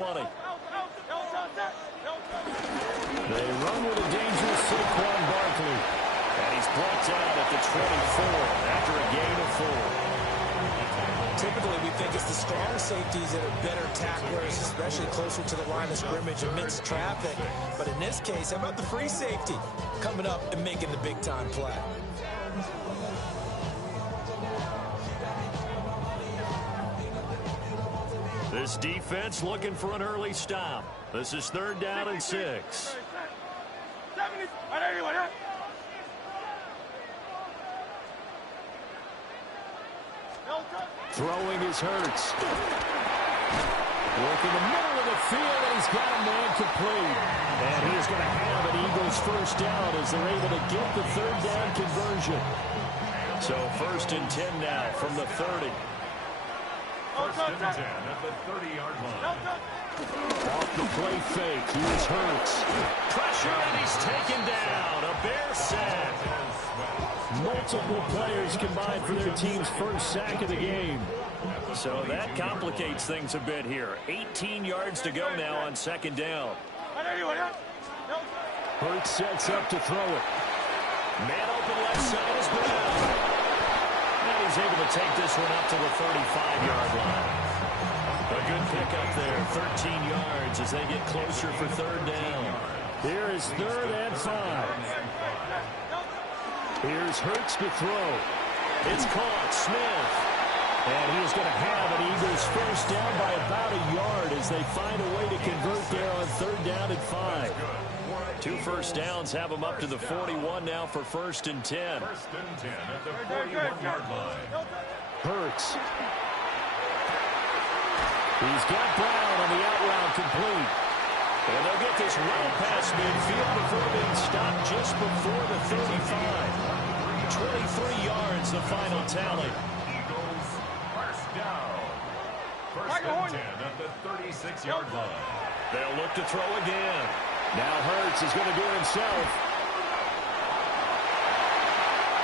20. They run with a dangerous Saquon Barkley. And he's brought down at the 24 after a gain of 4. Typically, we think it's the strong safeties that are better tacklers, especially closer to the line of scrimmage amidst traffic. But in this case, how about the free safety coming up and making the big-time play? This defense looking for an early stop. This is 3rd down and 6. Throwing is Hurts. Look in the middle of the field, and he's got a man complete. And he is going to have an Eagles first down as they're able to get the 3rd down conversion. So 1st and 10 now from the 30. 1st and 10 at the 30-yard line. Off the play fake, here's Hurts. Pressure, and he's taken down. A Bear sack. Multiple players combined for their team's first sack of the game. So that complicates things a bit here. 18 yards to go now on 2nd down. Hurts sets up to throw it. Man open left side is Brown. And he's able to take this one up to the 35-yard line. A good pickup there, 13 yards as they get closer for 3rd down. Here is 3rd and 5. Here's Hurts to throw. It's caught. Smith. And he is going to have an Eagles first down by about a yard as they find a way to convert there on 3rd down and 5. 2 first downs have them up to the 41 now for 1st and 10. 1st and 10 at the 41-yard line. Hurts. He's got Brown on the out route complete. And they'll get this well past midfield before being stopped just before the 35. 23 yards, the final tally. Eagles first down. 1st and 10 at the 36-yard line. They'll look to throw again. Now Hurts is going to do it himself.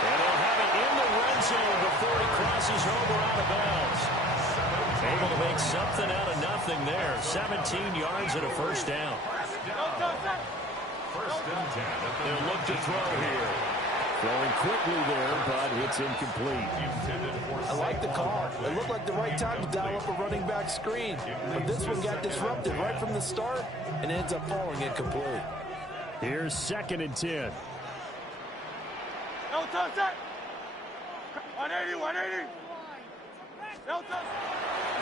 And he'll have it in the red zone before he crosses over out of bounds. Able to make something out of nothing there. 17 yards and a first down. 1st and 10 at the They'll look to throw here. Throwing quickly there, but it's incomplete. I like the call. It looked like the right time to dial up a running back screen. But this one got disrupted right from the start and ends up falling incomplete. Here's 2nd and 10. 180.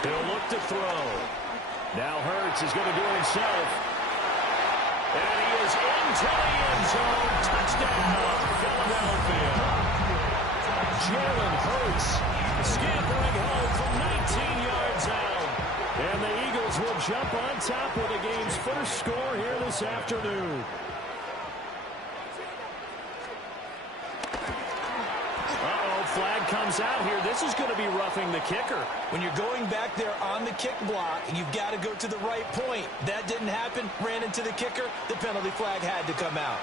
He'll look to throw. Now Hurts is going to do it himself. And he is into the end zone. Touchdown, Philadelphia. Jalen Hurts scampering home from 19 yards out. And the Eagles will jump on top with the game's first score here this afternoon. Flag comes out here. This is going to be roughing the kicker. When you're going back there on the kick block, you've got to go to the right point. That didn't happen. Ran into the kicker. The penalty flag had to come out.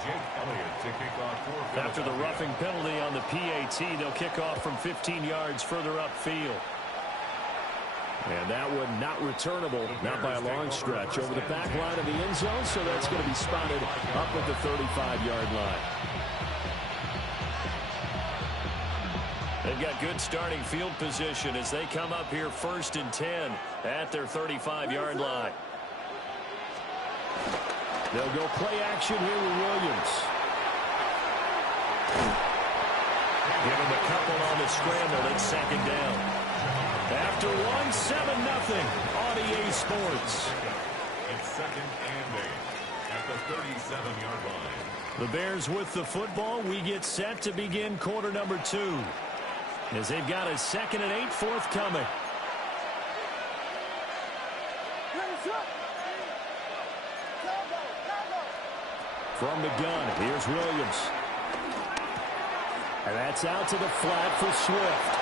Jake Elliott to kick off for After the roughing penalty on the PAT, they'll kick off from 15 yards further upfield. And that one not returnable, not by a long stretch, over the back line of the end zone, so that's going to be spotted up at the 35-yard line. They've got good starting field position as they come up here 1st and 10 at their 35-yard line. They'll go play action here with Williams. Give him a couple on the scramble. It's 2nd down. After 1, 7-0 on EA Sports. It's 2nd and 8 at the 37-yard line. The Bears with the football. We get set to begin quarter number 2. As they've got a 2nd and 8 forthcoming. From the gun, here's Williams. And that's out to the flat for Swift.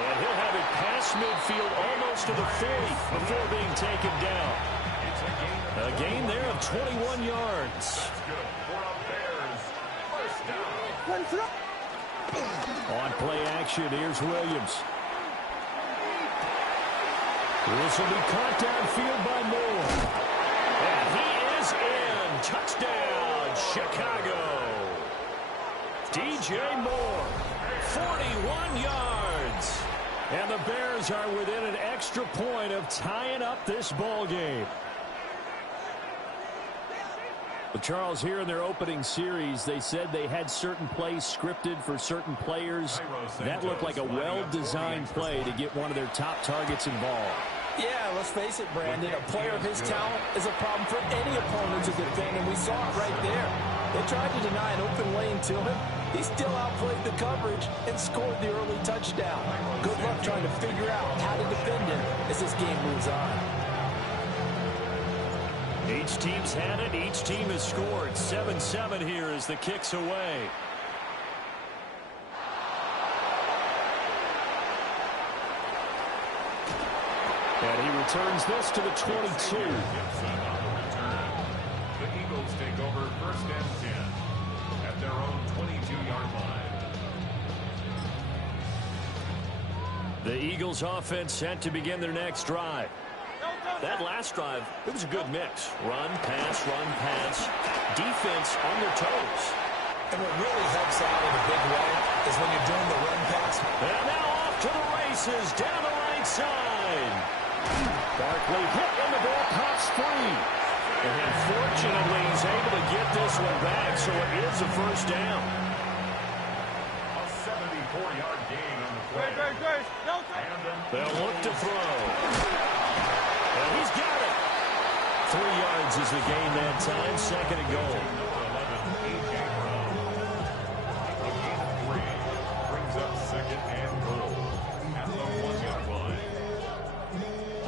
And he'll have it past midfield almost to the 40 before being taken down. A gain there of 21 yards. That's good for a Bears first down. On play action, here's Williams. This will be caught downfield by Moore. And he is in. Touchdown, Chicago. DJ Moore, 41 yards. And the Bears are within an extra point of tying up this ball game. Well, Charles, here in their opening series, they said they had certain plays scripted for certain players. That looked like a well-designed play to get one of their top targets involved. Yeah, let's face it, Brandon. A player of his talent is a problem for any opponent to defend, and we saw it right there. They tried to deny an open lane to him. He still outplayed the coverage and scored the early touchdown. Good luck trying to figure out how to defend him as this game moves on. Each team's had it. Each team has scored. 7-7 here as the kick's away. And he returns this to the 22. The Eagles take over 1st and 10 at their own 22-yard line. The Eagles offense set to begin their next drive. That last drive, it was a good mix. Run, pass, defense on their toes. And what really helps out in a big way is when you're doing the run pass. And now off to the races down the right side. Barkley hit and the ball pops free. And fortunately, he's able to get this one back, so it is a first down. A 74-yard gain on the play. They'll look to throw. And he's got it. 3 yards is the gain that time. 2nd and goal. Brings up 2nd and goal at the 1-yard line.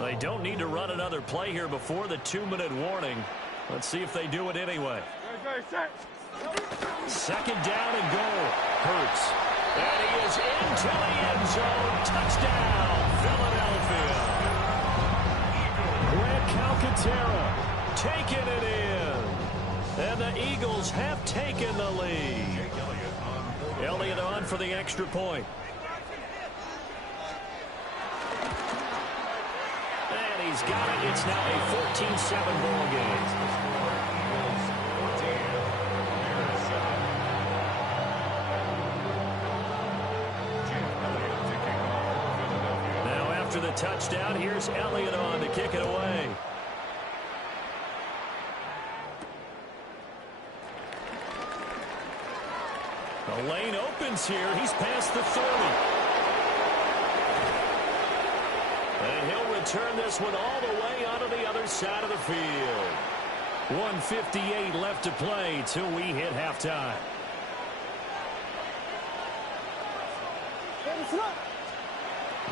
They don't need to run another play here before the 2-minute warning. Let's see if they do it anyway. 2nd down and goal. Hurts. And he is into the end zone. Touchdown, Philadelphia. Grant Calcaterra taking it in. And the Eagles have taken the lead. Elliott on for the extra point. And he's got it. It's now a 14-7 ball game. After the touchdown, here's Elliott on to kick it away. The lane opens here. He's past the 30. And he'll return this one all the way onto the other side of the field. 1:58 left to play till we hit halftime.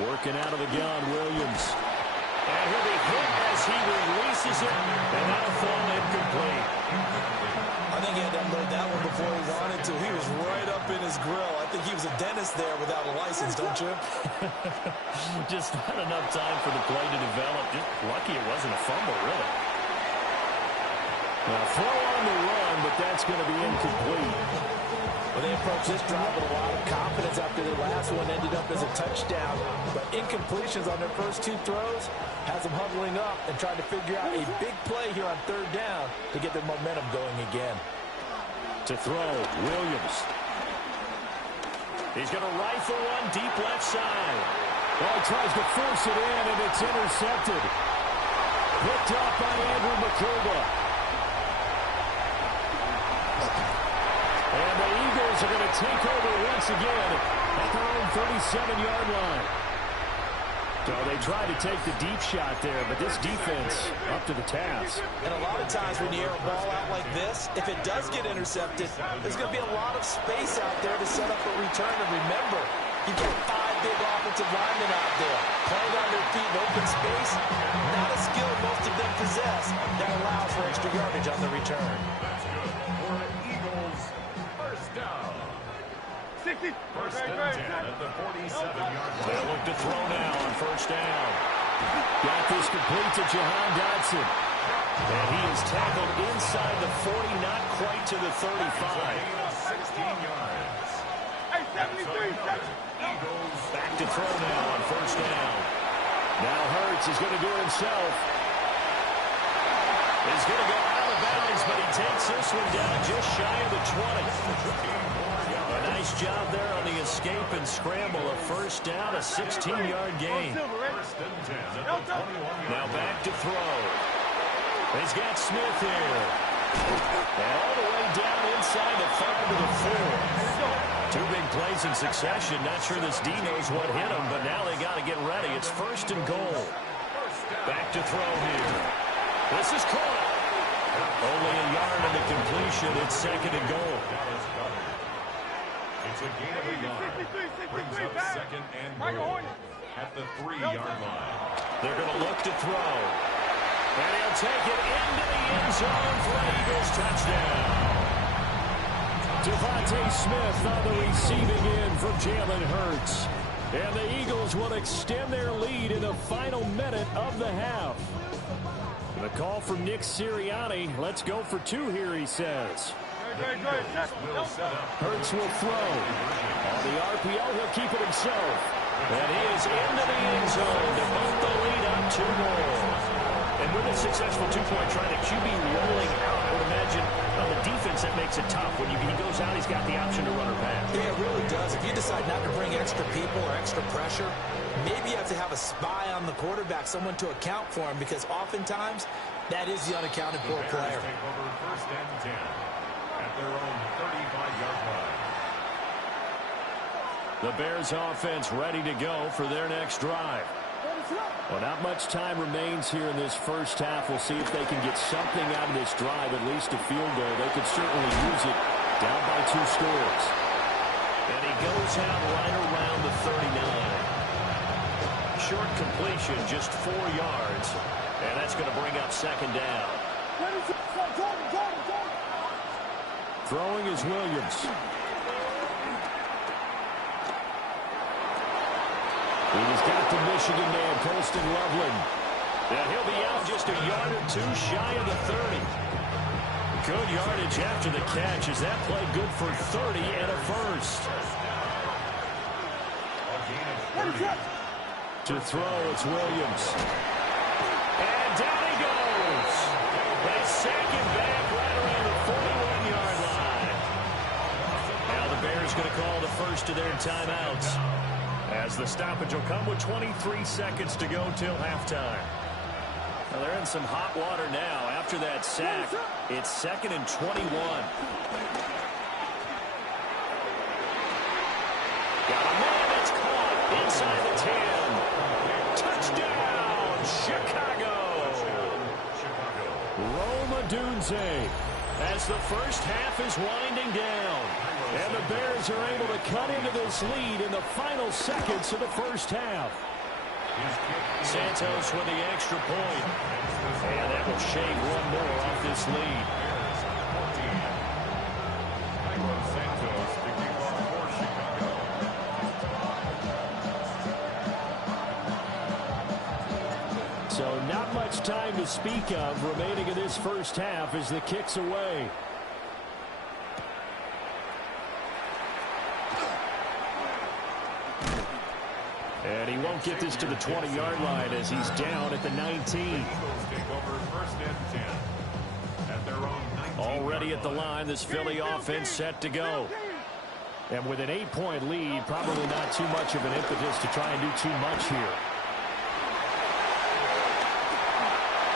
Working out of the gun, Williams. And he'll be hit as he releases it, and that'll fall incomplete. I think he had to unload that one before he wanted to. He was right up in his grill. I think he was a dentist there without a license, don't you? Just not enough time for the play to develop. Just lucky it wasn't a fumble, really. Now, throw on the run, but that's going to be incomplete. Well, they approached this drive with a lot of confidence after their last one ended up as a touchdown. But incompletions on their first 2 throws has them huddling up and trying to figure out a big play here on 3rd down to get their momentum going again. To throw, Williams. He's going to rifle one deep left side. Well, he tries to force it in, and it's intercepted. Picked up by Andrew McCullough. And the Eagles are going to take over once again at their own 37-yard line. So they tried to take the deep shot there, but this defense up to the task. And a lot of times when you air a ball out like this, if it does get intercepted, there's going to be a lot of space out there to set up a return. And remember, you've got 5 big offensive linemen out there playing on their feet in open space. Not a skill most of them possess that allows for extra yardage on the return. That's good for Eagles. First down. 1st and 10 at the 47-yard line. They'll look to throw now on 1st down. Got this complete to Jahan Dotson. And he is tackled inside the 40, not quite to the 35. 16 yards. throw now on first down. Now Hurts is going to do it himself. He's going to go out of bounds, but he takes this one down just shy of the 20. A nice job there on the escape and scramble. A first down, a 16-yard gain. Now back to throw. He's got Smith here. And all the way down inside the 5 to the 4. Two big plays in succession. Not sure this D knows what hit him, but now they got to get ready. It's first and goal. Back to throw here. This is caught. Only a yard on the completion. It's second and goal. It's a gain of a yard. Brings up second and goal at the 3-yard line. They're going to look to throw. And he'll take it into the end zone for an Eagles touchdown. Devontae Smith on the receiving end from Jalen Hurts. And the Eagles will extend their lead in the final minute of the half. The call from Nick Sirianni. Let's go for 2 here, he says. Hurts will throw. On the RPO, he'll keep it himself. And he is into the end zone to bump the lead up 2 more. And with a successful 2-point try, the QB rolling out, I would imagine on the defense that makes it tough. When he goes out, he's got the option to run or pass. Yeah, it really does. If you decide not to bring extra people or extra pressure, maybe you have to have a spy on the quarterback, someone to account for him, because oftentimes that is the unaccounted for player. Take over first and 10 at their own 35-yard line. The Bears offense ready to go for their next drive. Well, not much time remains here in this first half. We'll see if they can get something out of this drive, at least a field goal. They could certainly use it down by 2 scores. And he goes out right around the 39. Short completion, just 4 yards. And that's going to bring up second down. Throwing is Williams. He's got the Michigan man, Colston Loveland. And he'll be out just a yard or 2 shy of the 30. Good yardage after the catch. Is that play good for 30 and a first? To throw, it's Williams. And down he goes. They sack him back right around the 41-yard line. Now the Bears going to call the first of their timeouts, as the stoppage will come with 23 seconds to go till halftime. Well, they're in some hot water now. After that sack, it's second and 21. Got a man that's caught inside the 10. Touchdown, Chicago. Rome Odunze, as the first half is winding down. And the Bears are able to cut into this lead in the final seconds of the first half. Santos with the extra point. And that will shave one more off this lead. So not much time to speak of remaining in this first half as the kick's away. And he won't get this to the 20-yard line as he's down at the 19. Already at the line, this Philly offense set to go. And with an 8-point lead, probably not too much of an impetus to try and do too much here.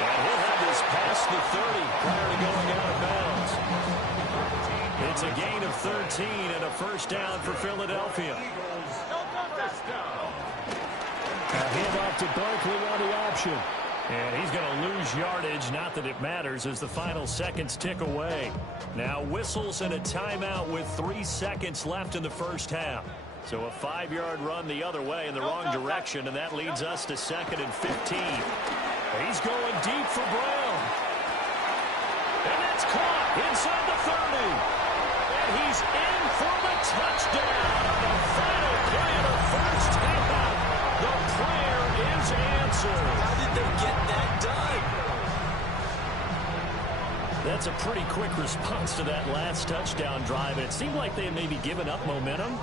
And he'll have this past the 30 prior to going out of bounds. It's a gain of 13 and a first down for Philadelphia. A handoff to Barkley on the option. And he's going to lose yardage. Not that it matters as the final seconds tick away. Now whistles and a timeout with 3 seconds left in the first half. So a 5-yard run the other way in the wrong direction, and that leads us to second and 15. He's going deep for Brown. And that's caught inside the 30. And he's in for the touchdown on the final play of the first half. The prayer is answered. How did they get that done? That's a pretty quick response to that last touchdown drive. And it seemed like they had maybe given up momentum.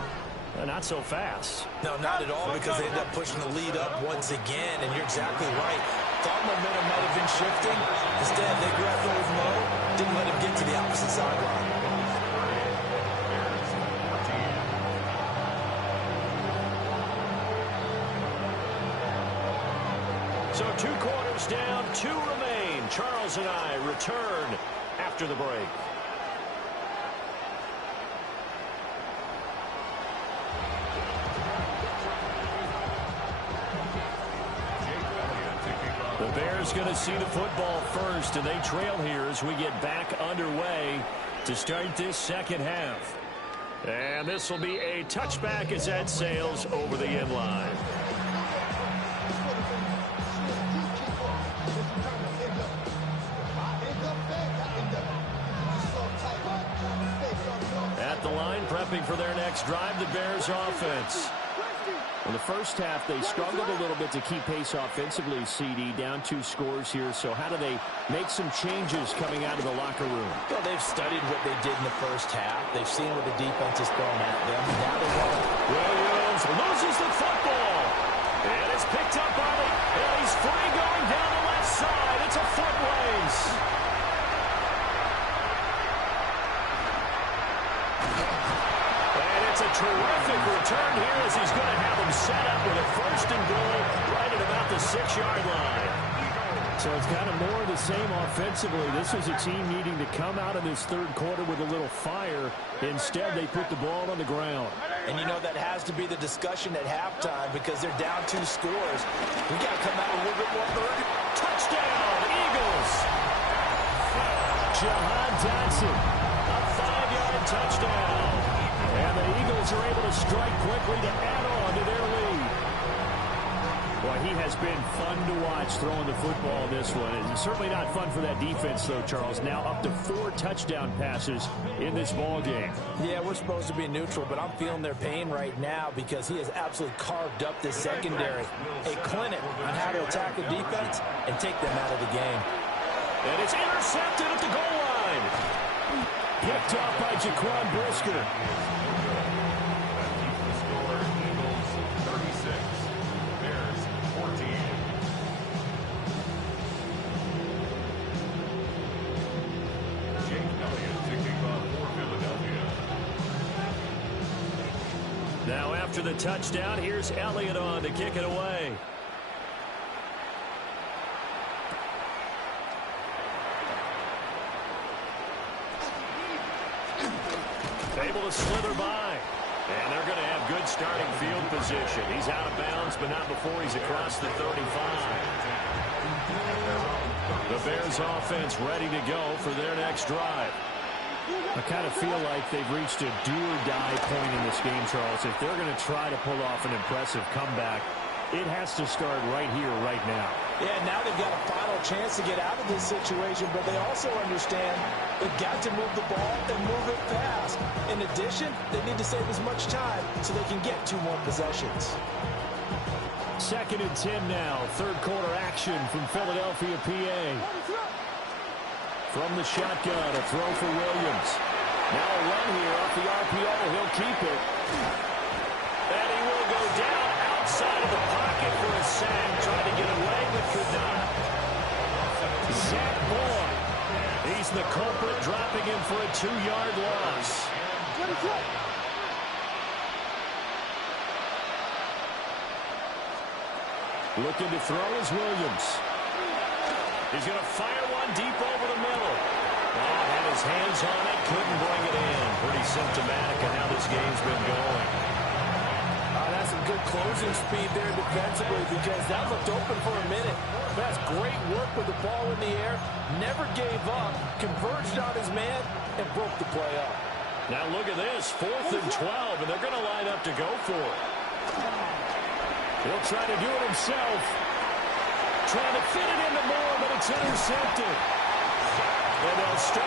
Not so fast. No, not at all, because they end up pushing the lead up once again, and you're exactly right. Thought momentum might have been shifting. Instead, they grabbed old Mo, didn't let him get to the opposite sideline. So 2 quarters down, 2 remain. Charles and I return after the break. The Bears going to see the football first, and they trail here as we get back underway to start this second half. And this will be a touchback as that sails over the end line. At the line, prepping for their next drive, the Bears offense. In the first half, they struggled a little bit to keep pace offensively, CD, down 2 scores here. So how do they make some changes coming out of the locker room? Well, they've studied what they did in the first half. They've seen what the defense has thrown at them. Now they want to... Williams loses the football. And it's picked up by the... And he's free going down the left side. It's a foot race. It's a terrific return here as he's going to have him set up with a 1st and goal right at about the 6-yard line. So it's kind of more of the same offensively. This was a team needing to come out of this 3rd quarter with a little fire. Instead, they put the ball on the ground. And you know that has to be the discussion at halftime because they're down 2 scores. We got to come out a little bit more urgent. Touchdown, Eagles! Jahan Dotson, a 5-yard touchdown. And the Eagles are able to strike quickly to add on to their lead. Boy, he has been fun to watch throwing the football in this one. It's certainly not fun for that defense, though, Charles. Now up to 4 touchdown passes in this ball game. Yeah, we're supposed to be neutral, but I'm feeling their pain right now because he has absolutely carved up this secondary. A clinic on how to attack the defense and take them out of the game. And it's intercepted at the goal line. Picked off by Jaquan Brisker. Now after the touchdown, here's Elliott on to kick it away. Able to slither by. And they're going to have good starting field position. He's out of bounds, but not before he's across the 35. The Bears offense ready to go for their next drive. I kind of feel like they've reached a do-or-die point in this game, Charles. If they're going to try to pull off an impressive comeback, it has to start right here, right now. Yeah, now they've got a final chance to get out of this situation, but they also understand they've got to move the ball and move it fast. In addition, they need to save as much time so they can get 2 more possessions. 2nd and 10 now. 3rd quarter action from Philadelphia, PA. From the shotgun, a throw for Williams. Now a run here off the RPO. He'll keep it. And he will go down outside of the pocket for a sack. Tried to get away, but could not. Zach Boyd. He's the culprit, dropping him for a 2-yard loss. Looking to throw is Williams. He's going to fire one deep over the middle. Oh, had his hands on it, couldn't bring it in. Pretty symptomatic of how this game's been going. That's some good closing speed there defensively because that looked open for a minute. That's great work with the ball in the air. Never gave up, converged on his man, and broke the play up. Now look at this, 4th and 12, and they're going to line up to go for it. He'll try to do it himself. Trying to fit it into Moore, but it's intercepted. And they'll start